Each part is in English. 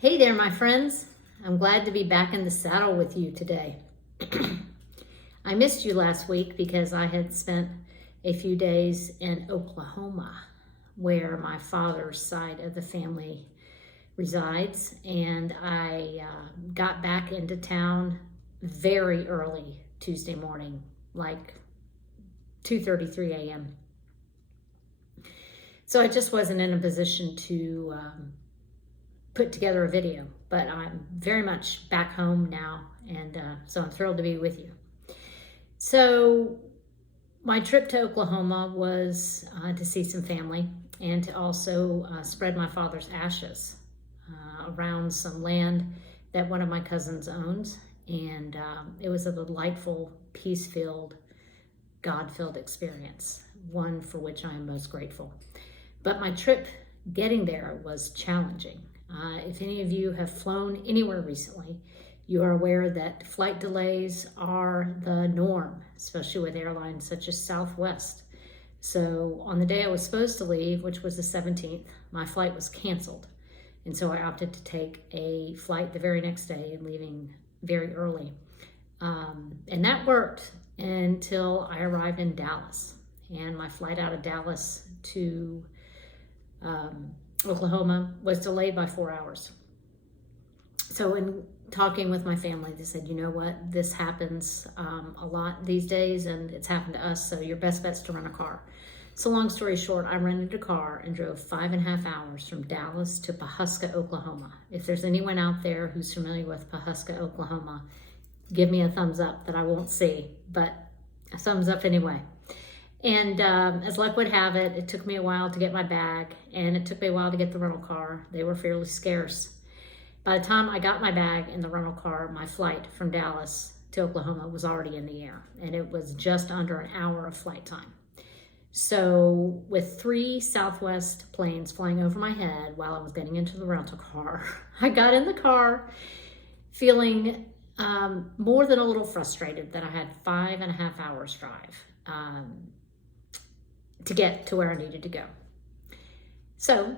Hey there, my friends. I'm glad to be back in the saddle with you today. I missed you last week because I had spent a few days in Oklahoma, where my father's side of the family resides, and I got back into town very early Tuesday morning, like 2:33 a.m. So I just wasn't in a position to put together a video, but I'm very much back home now, and so I'm thrilled to be with you. So my trip to Oklahoma was to see some family and to also spread my father's ashes around some land that one of my cousins owns, and it was a delightful, peace-filled, God-filled experience, one for which I am most grateful. But my trip getting there was challenging. If any of you have flown anywhere recently, you are aware that flight delays are the norm, especially with airlines such as Southwest. So on the day I was supposed to leave, which was the 17th, my flight was canceled. And so I opted to take a flight the very next day and leaving very early. And that worked until I arrived in Dallas. And my flight out of Dallas to Oklahoma was delayed by 4 hours. So in talking with my family, they said, you know what, this happens a lot these days, and it's happened to us, so your best bet's to rent a car. So long story short, I rented a car and drove 5.5 hours from Dallas to Pawhuska, Oklahoma. If there's anyone out there who's familiar with Pawhuska, Oklahoma, give me a thumbs up that I won't see, but a thumbs up anyway. And as luck would have it, it took me a while to get my bag, and it took me a while to get the rental car. They were fairly scarce. By the time I got my bag in the rental car, my flight from Dallas to Oklahoma was already in the air, and it was just under an hour of flight time. So with 3 Southwest planes flying over my head while I was getting into the rental car, I got in the car feeling more than a little frustrated that I had 5.5 hours drive to get to where I needed to go. So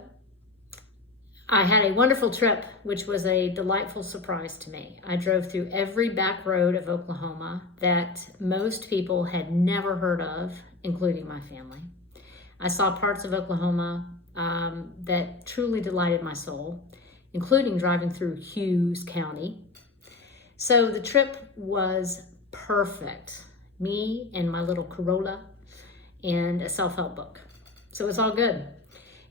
I had a wonderful trip, which was a delightful surprise to me. I drove through every back road of Oklahoma that most people had never heard of, including my family. I saw parts of Oklahoma that truly delighted my soul, including driving through Hughes County. So the trip was perfect. Me and my little Corolla and a self-help book. So it's all good.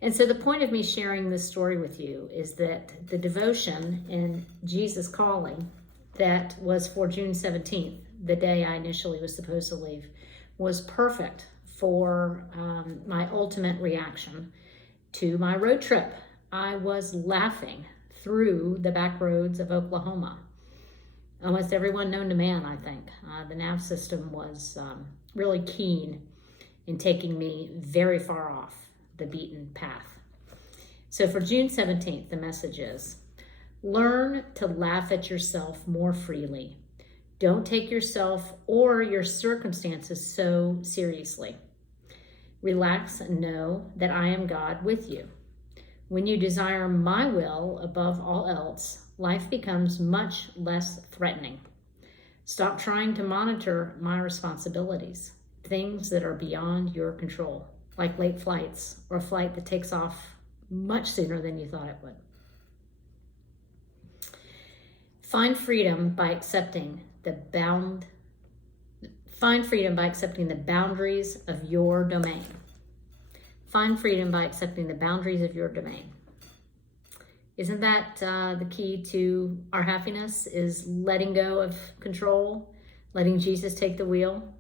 And so the point of me sharing this story with you is that the devotion in Jesus Calling that was for June 17th, the day I initially was supposed to leave, was perfect for my ultimate reaction to my road trip. I was laughing through the back roads of Oklahoma. Almost everyone known to man, I think. The nav system was really keen in taking me very far off the beaten path. So for June 17th, the message is, learn to laugh at yourself more freely. Don't take yourself or your circumstances so seriously. Relax and know that I am God with you. When you desire my will above all else, life becomes much less threatening. Stop trying to monitor my responsibilities, things that are beyond your control, like late flights or a flight that takes off much sooner than you thought it would. Find freedom by accepting the boundaries of your domain. Find freedom by accepting the boundaries of your domain. Isn't that the key to our happiness, is letting go of control, letting Jesus take the wheel,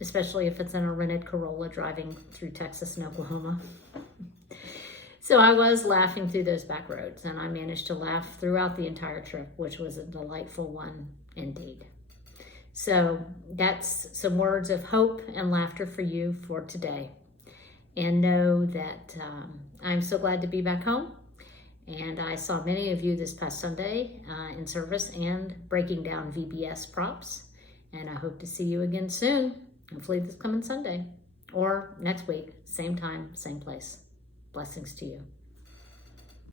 especially if it's in a rented Corolla driving through Texas and Oklahoma. So I was laughing through those back roads, and I managed to laugh throughout the entire trip, which was a delightful one indeed. So that's some words of hope and laughter for you for today. And know that I'm so glad to be back home. And I saw many of you this past Sunday in service and breaking down VBS props. And I hope to see you again soon. Hopefully this coming Sunday or next week, same time, same place. Blessings to you.